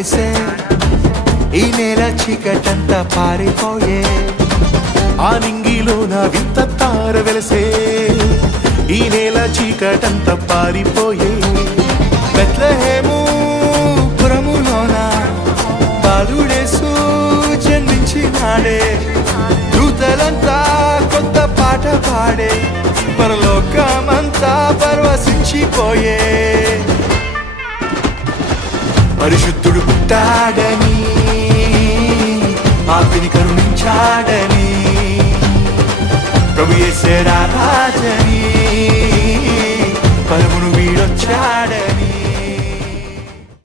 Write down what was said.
వెలిసే ఈ నేల చీకటంతా పారిపోయే ఆ నింగిలోన వింత తార వెలిసే ఈ నేల చీకటంతా పారిపోయే బెత్లెహేము పురములోన బాలుడేసు జన్మించినాడే దూతలంతా కొత్త పాట పాడే పరలోకమంతా పరవశించిపోయే పరిశుద్ధుడు పుట్టాడని పాపిని కరుణించాడని ప్రభు యేసే రాజని పరమును వీడొచ్చాడని